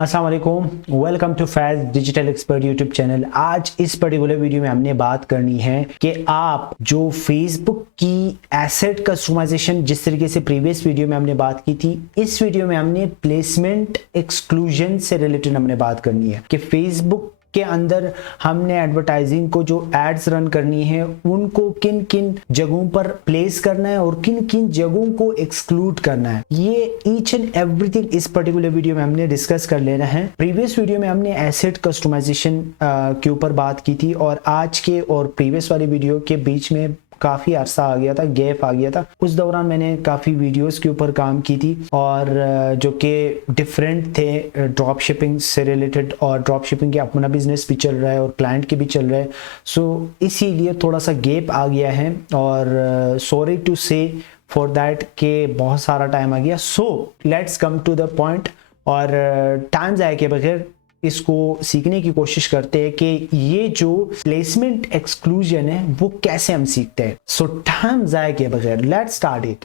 अस्सलाम वालेकुम, welcome to Faiz digital expert YouTube channel. आज इस पर्टिकुलर वीडियो में हमने बात करनी है कि आप जो फेसबुक की एसेट कस्टमाइजेशन जिस तरीके से प्रीवियस वीडियो में हमने बात की थी, इस वीडियो में हमने प्लेसमेंट एक्सक्लूजन से रिलेटेड हमने बात करनी है कि फेसबुक के अंदर हमने एडवर्टाइजिंग को जो एड्स रन करनी है उनको किन किन जगहों पर प्लेस करना है और किन किन जगहों को एक्सक्लूड करना है। ये ईच एंड एवरीथिंग इस पर्टिकुलर वीडियो में हमने डिस्कस कर लेना है। प्रीवियस वीडियो में हमने एसेट कस्टमाइजेशन के ऊपर बात की थी और आज के और प्रीवियस वाली वीडियो के बीच में काफ़ी अरसा आ गया था, गैप आ गया था। उस दौरान मैंने काफ़ी वीडियोस के ऊपर काम की थी और जो कि डिफरेंट थे ड्रॉप शिपिंग से रिलेटेड, और ड्रॉप शिपिंग के अपना बिजनेस भी चल रहा है और क्लाइंट के भी चल रहा है। सो इसीलिए थोड़ा सा गैप आ गया है और sorry to say for that के बहुत सारा टाइम आ गया। So let's come to the point और टाइम जाए के बगैर इसको सीखने की कोशिश करते हैं कि ये जो प्लेसमेंट एक्सक्लूजन है वो कैसे हम सीखते हैं। सो टाइम जाए के बगैर लेट्स स्टार्ट इट।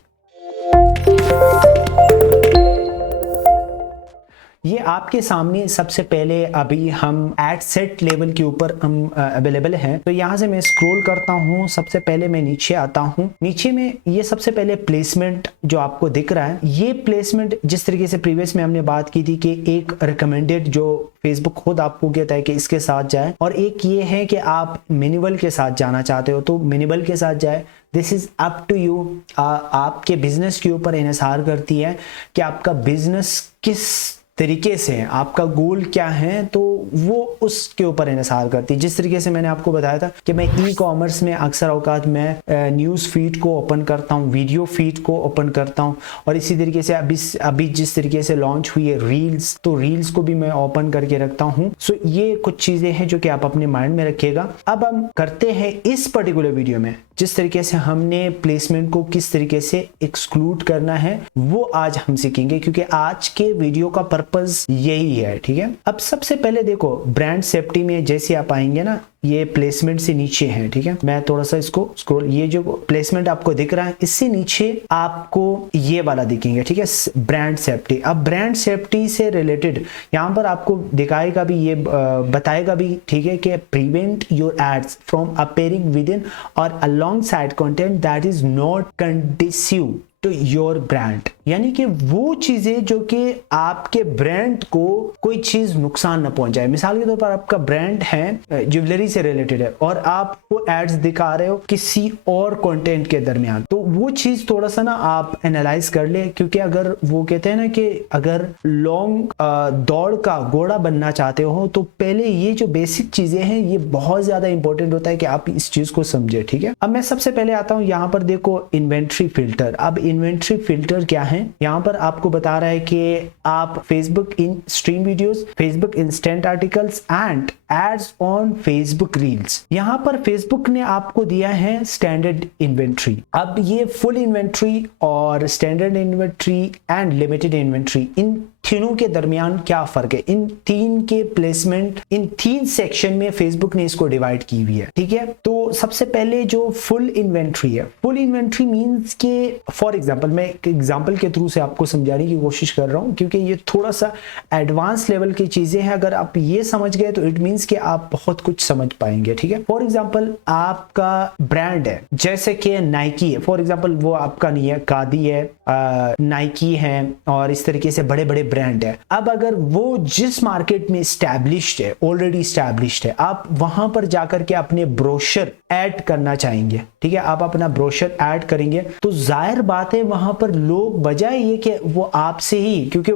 ये आपके सामने सबसे पहले अभी हम एड सेट लेवल के ऊपर हम अवेलेबल हैं। तो यहाँ से मैं स्क्रॉल करता हूँ, सबसे पहले मैं नीचे आता हूँ। नीचे में ये सबसे पहले प्लेसमेंट जो आपको दिख रहा है, ये प्लेसमेंट जिस तरीके से प्रीवियस में हमने बात की थी कि एक रिकमेंडेड जो फेसबुक खुद आपको कहता है कि इसके साथ जाए, और एक ये है कि आप मिनिमल के साथ जाना चाहते हो तो मिनिमल के साथ जाए। This is up to you. आपके बिजनेस के ऊपर इन्हिसार करती है कि आपका बिजनेस किस तरीके से है, आपका गोल क्या है, तो वो उसके ऊपर इन्हिसार करती है। जिस तरीके से मैंने आपको बताया था कि मैं ई कॉमर्स में अक्सर औकात मैं न्यूज़ फीड को ओपन करता हूँ, वीडियो फीड को ओपन करता हूँ, और इसी तरीके से अभी जिस तरीके से लॉन्च हुई है रील्स, तो रील्स को भी मैं ओपन करके रखता हूँ। सो ये कुछ चीज़ें हैं जो कि आप अपने माइंड में रखिएगा। अब हम करते हैं इस पर्टिकुलर वीडियो में जिस तरीके से हमने प्लेसमेंट को किस तरीके से एक्सक्लूड करना है वो आज हम सीखेंगे, क्योंकि आज के वीडियो का पर्पस यही है। ठीक है, अब सबसे पहले देखो ब्रांड सेफ्टी में जैसे आप आएंगे ना, ये प्लेसमेंट से नीचे है। ठीक है, मैं थोड़ा सा इसको स्क्रॉल, ये जो प्लेसमेंट आपको दिख रहा है इससे नीचे आपको ये वाला दिखेंगे। ठीक है, ब्रांड सेफ्टी। अब ब्रांड सेफ्टी से रिलेटेड यहाँ पर आपको दिखाएगा भी, ये बताएगा भी, ठीक है, कि prevent your ads from appearing within और alongside content that is not conducive to your brand। यानी कि वो चीजें जो कि आपके ब्रांड को कोई चीज नुकसान न पहुंचाए। मिसाल के तौर पर आपका ब्रांड है ज्वेलरी से रिलेटेड है और आप वो एड्स दिखा रहे हो किसी और कंटेंट के दरमियान, तो वो चीज थोड़ा सा ना आप एनालाइज कर ले, क्योंकि अगर वो कहते हैं ना कि अगर लॉन्ग दौड़ का घोड़ा बनना चाहते हो तो पहले ये जो बेसिक चीजें हैं ये बहुत ज्यादा इंपॉर्टेंट होता है कि आप इस चीज को समझे। ठीक है, अब मैं सबसे पहले आता हूं यहाँ पर, देखो इन्वेंट्री फिल्टर। अब इन्वेंट्री फिल्टर क्या है? यहाँ पर आपको बता रहा है कि आप Facebook in stream videos, Facebook instant articles and ads on Facebook reels. यहाँ पर फेसबुक ने आपको दिया है स्टैंडर्ड इन्वेंट्री। अब ये फुल इन्वेंट्री और standard inventory and limited inventory, इन तीनों के दरमियान क्या फर्क है? इन तीन के प्लेसमेंट, इन तीन सेक्शन में फेसबुक ने इसको डिवाइड की हुई है। ठीक है, तो सबसे पहले जो फुल इन्वेंट्री है, फुल इन्वेंट्री मींस के फॉर एग्जांपल, मैं एक एग्जांपल के थ्रू से आपको समझाने की कोशिश कर रहा हूं, क्योंकि ये थोड़ा सा एडवांस लेवल की चीजें हैं। अगर आप ये समझ गए तो इट मींस कि आप बहुत कुछ समझ पाएंगे। ठीक है, फॉर एग्जांपल आपका ब्रांड है जैसे कि नाइकी है, फॉर एग्जांपल वो आपका नहीं है, खादी है, नाइकी है, और इस तरीके से बड़े बड़े ब्रांड है। अब अगर वो जिस मार्केट में स्टैब्लिश्ड है, ऑलरेडी स्टैब्लिश्ड है, आप वहां पर जाकर के अपने ब्रोशर ऐड करना चाहेंगे, ठीक है, आप अपना ब्रोशर ऐड करेंगे, तो जाहिर बात है वहां पर लोग बजाय ये कि वो आपसे ही, क्योंकि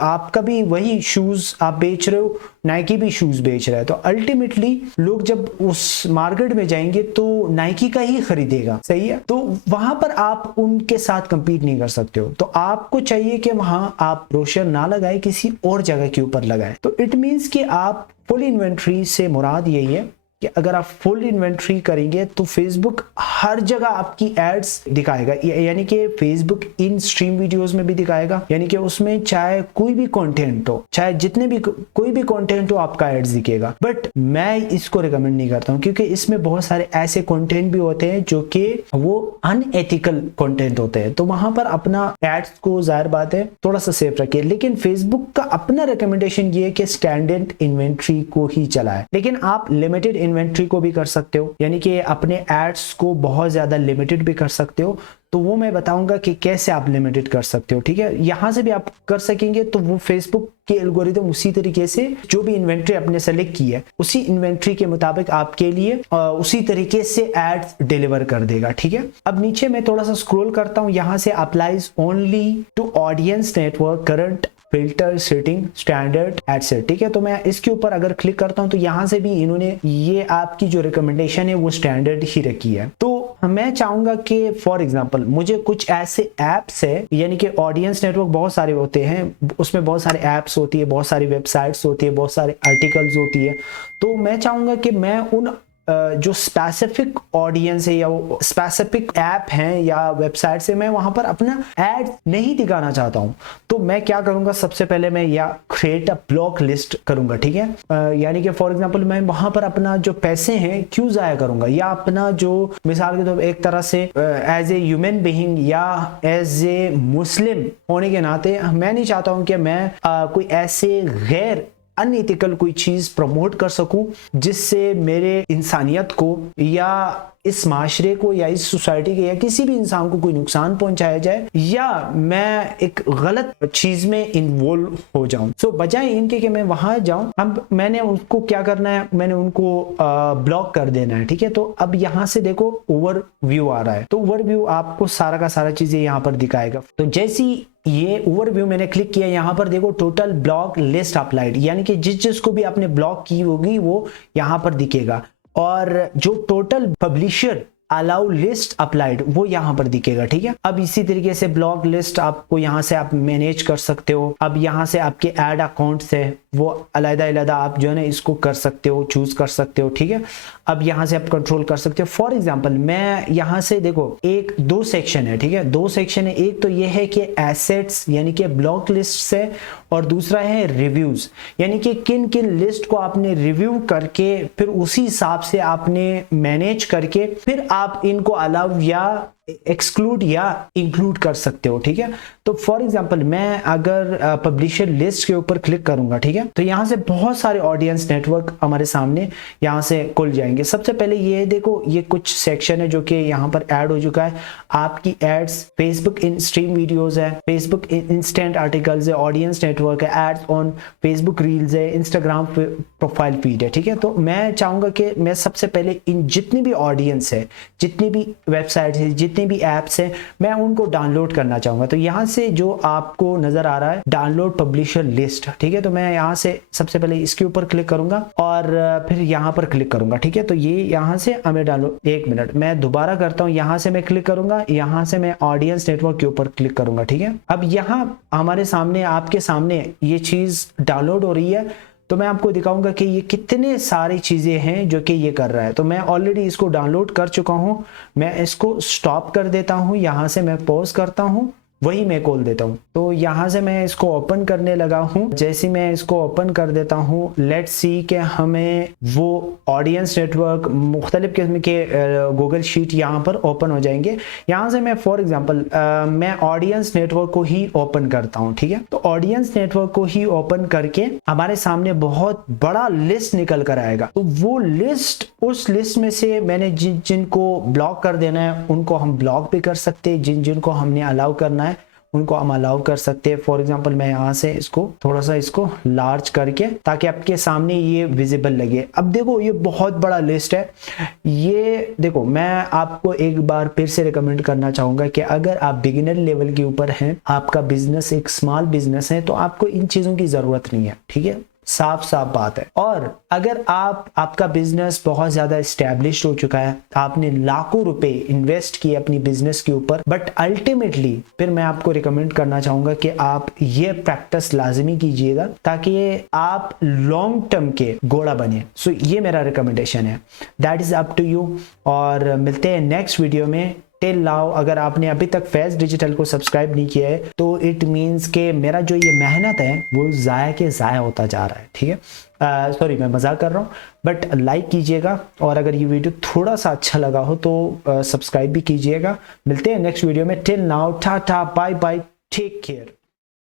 आपका भी वही शूज आप बेच रहे हो, नाइकी भी शूज बेच रहा है, तो अल्टीमेटली लोग जब उस मार्केट में जाएंगे तो नाइकी का ही खरीदेगा। सही है, तो वहां पर आप उनके साथ कंपीट नहीं कर सकते हो। तो आपको चाहिए कि वहां आप ब्रोशर ना लगाए, किसी और जगह के ऊपर लगाए। तो इट मींस कि आप फुल इन्वेंट्री से मुराद यही है कि कि अगर आप फुल इन्वेंट्री करेंगे तो फेसबुक हर जगह आपकी एड्स दिखाएगा, यानी कि फेसबुक इन स्ट्रीम वीडियोस में भी दिखाएगा, यानी कि उसमें चाहे कोई भी कंटेंट हो, चाहे जितने भी कोई भी कंटेंट हो, आपका एड्स दिखेगा। बट मैं इसको रिकमेंड नहीं करता हूं, क्योंकि इसमें बहुत सारे ऐसे कंटेंट भी होते हैं जो कि वो अनएथिकल कंटेंट होते हैं, तो वहां पर अपना एड्स को जाहिर बात है थोड़ा सा सेफ रखिए। लेकिन फेसबुक का अपना रिकमेंडेशन ये है कि स्टैंडर्ड इन्वेंट्री को ही चलाए, लेकिन आप लिमिटेड इन्वेंट्री को भी कर सकते हो, यानी कि अपने एड्स को बहुत ज्यादा लिमिटेड भी कर सकते हो। तो वो मैं बताऊंगा कि कैसे आप लिमिटेड कर सकते हो, ठीक है। यहां से भी आप कर सकेंगे तो वो फेसबुक के एल्गोरिदम उसी तरीके से जो भी इन्वेंट्री आपने सेलेक्ट की है उसी इन्वेंट्री के मुताबिक आपके लिए उसी तरीके से एड्स डिलीवर कर देगा, ठीक है। अब नीचे मैं थोड़ा सा स्क्रॉल करता हूं, यहां से applies only to audience network current filter setting standard ad set, ठीक है। तो मैं इसके ऊपर अगर क्लिक करता हूं तो यहां से भी इन्होंने ये आपकी जो रिकमेंडेशन है वो स्टैंडर्ड ही रखी है। तो मैं चाहूंगा कि फॉर एग्जांपल मुझे कुछ ऐसे एप्स है, यानी कि ऑडियंस नेटवर्क बहुत सारे होते हैं, उसमें बहुत सारे एप्स होती है, बहुत सारी वेबसाइट्स होती है, बहुत सारे आर्टिकल्स होती है। तो मैं चाहूंगा कि मैं उन जो स्पेसिफिक ऑडियंस है या वो स्पेसिफिक ऐप हैं या वेबसाइट से मैं वहां पर अपना एड नहीं दिखाना चाहता हूं। तो मैं क्या करूंगा, सबसे पहले मैं या क्रिएट अ ब्लॉक लिस्ट करूंगा, ठीक है। यानी कि फॉर एग्जांपल मैं वहां पर अपना जो पैसे हैं क्यों जाया करूंगा, या अपना जो मिसाल के तौर एक तरह से एज ए ह्यूमन बीइंग या एज ए मुस्लिम होने के नाते मैं नहीं चाहता हूं कि मैं कोई ऐसे गैर अनएथिकल कोई चीज प्रमोट कर सकूं जिससे मेरे इंसानियत को या इस माशरे को या इस सोसाइटी के या किसी भी इंसान को कोई नुकसान पहुंचाया जाए, या मैं एक गलत चीज में इन्वॉल्व हो जाऊं। सो बजाय इनके कि मैं वहां जाऊं, अब मैंने उनको क्या करना है, मैंने उनको ब्लॉक कर देना है, ठीक है। तो अब यहां से देखो ओवरव्यू आ रहा है, तो ओवरव्यू आपको सारा का सारा चीजें यहां पर दिखाएगा। तो जैसी ये ओवरव्यू मैंने क्लिक किया, यहां पर देखो टोटल ब्लॉक लिस्ट अप्लाइड, यानी कि जिसको भी आपने ब्लॉक की होगी वो यहां पर दिखेगा, और जो total publisher allow list applied वो यहां पर दिखेगा, ठीक है। अब इसी तरीके से ब्लॉक लिस्ट आपको यहां से आप मैनेज कर सकते हो। अब यहां से आपके ऐड अकाउंट्स है वो अलग-अलग आप जो है ना इसको कर सकते हो, चूज कर सकते हो, ठीक है। अब यहां से आप कंट्रोल कर सकते हो। फॉर एग्जांपल मैं यहां से देखो दो सेक्शन है, ठीक है, दो सेक्शन है। एक तो ये है कि एसेट्स यानी कि ब्लॉक लिस्ट है, और दूसरा है रिव्यूज, यानी कि किन किन लिस्ट को आपने रिव्यू करके फिर उसी हिसाब से आपने मैनेज करके फिर आप इनको अलाउ या एक्सक्लूड या इंक्लूड कर सकते हो, ठीक है। तो फॉर एग्जांपल मैं अगर पब्लिशर लिस्ट के ऊपर क्लिक करूंगा, ठीक है, तो यहां से बहुत सारे ऑडियंस नेटवर्क हमारे सामने यहां से खुल जाएंगे। सबसे पहले ये देखो, ये कुछ सेक्शन है जो कि यहां पर ऐड हो चुका है। आपकी ads Facebook in stream videos है, फेसबुक इंस्टेंट आर्टिकल्स है, ऑडियंस नेटवर्क है, एड्स ऑन फेसबुक रील्स है, इंस्टाग्राम प्रोफाइल फीड है, ठीक है। तो मैं चाहूंगा कि मैं सबसे पहले इन जितनी भी ऑडियंस है, जितनी भी वेबसाइट है, जितने भी ऐप्स हैं, मैं उनको डाउनलोड करना चाहूंगा। तो यहां से जो आपको नजर आ रहा है डाउनलोड पब्लिशर लिस्ट, ठीक है, तो मैं यहां से सबसे पहले इसके ऊपर क्लिक करूंगा और फिर यहां पर क्लिक करूंगा, ठीक है। तो ये यहां से हमें डाउनलोड, एक मिनट मैं दोबारा करता हूं, यहां से मैं क्लिक करूंगा, यहां से मैं ऑडियंस नेटवर्क के ऊपर क्लिक करूंगा, ठीक है। अब यहां हमारे सामने, आपके सामने ये चीज डाउनलोड हो रही है, तो मैं आपको दिखाऊंगा कि ये कितने सारी चीजें हैं जो कि ये कर रहा है। तो मैं ऑलरेडी इसको डाउनलोड कर चुका हूं, मैं इसको स्टॉप कर देता हूं, यहां से मैं पॉज करता हूं, वही मैं खोल देता हूं। तो यहां से मैं इसको ओपन करने लगा हूं। जैसे मैं इसको ओपन कर देता हूं, लेट्स सी कि हमें वो ऑडियंस नेटवर्क मुख्तलिफ किस्म के गूगल शीट यहां पर ओपन हो जाएंगे। यहां से मैं फॉर एग्जांपल मैं ऑडियंस नेटवर्क को ही ओपन करता हूं, ठीक है। तो ऑडियंस नेटवर्क को ही ओपन करके हमारे सामने बहुत बड़ा लिस्ट निकल कर आएगा। तो वो लिस्ट, उस लिस्ट में से मैंने जिनको ब्लॉक कर देना है उनको हम ब्लॉक भी कर सकते हैं, जिनको हमने अलाउ करना है उनको हम अलाउ कर सकते हैं। फॉर एग्जांपल मैं यहाँ से इसको थोड़ा सा इसको लार्ज करके ताकि आपके सामने ये विजिबल लगे। अब देखो ये बहुत बड़ा लिस्ट है। ये देखो, मैं आपको एक बार फिर से रिकमेंड करना चाहूंगा कि अगर आप बिगिनर लेवल के ऊपर हैं, आपका बिजनेस एक स्मॉल बिजनेस है, तो आपको इन चीजों की जरूरत नहीं है, ठीक है। साफ साफ बात है। और अगर आपका बिजनेस बहुत ज्यादा एस्टेब्लिश्ड हो चुका है, आपने लाखों रुपए इन्वेस्ट किए अपनी बिजनेस के ऊपर, बट अल्टीमेटली फिर मैं आपको रिकमेंड करना चाहूंगा कि आप ये प्रैक्टिस लाजमी कीजिएगा ताकि आप लॉन्ग टर्म के घोड़ा बने। सो ये मेरा रिकमेंडेशन है, that is up to you. और मिलते हैं नेक्स्ट वीडियो में। टिल नाउ अगर आपने अभी तक फैज़ डिजिटल को सब्सक्राइब नहीं किया है तो इट मीन्स के मेरा जो ये मेहनत है वो ज़ाया के ज़ाया होता जा रहा है, ठीक है। सॉरी मैं मजाक कर रहा हूँ, बट लाइक कीजिएगा और अगर ये वीडियो थोड़ा सा अच्छा लगा हो तो सब्सक्राइब भी कीजिएगा। मिलते हैं नेक्स्ट वीडियो में। Till now tata bye bye, take care.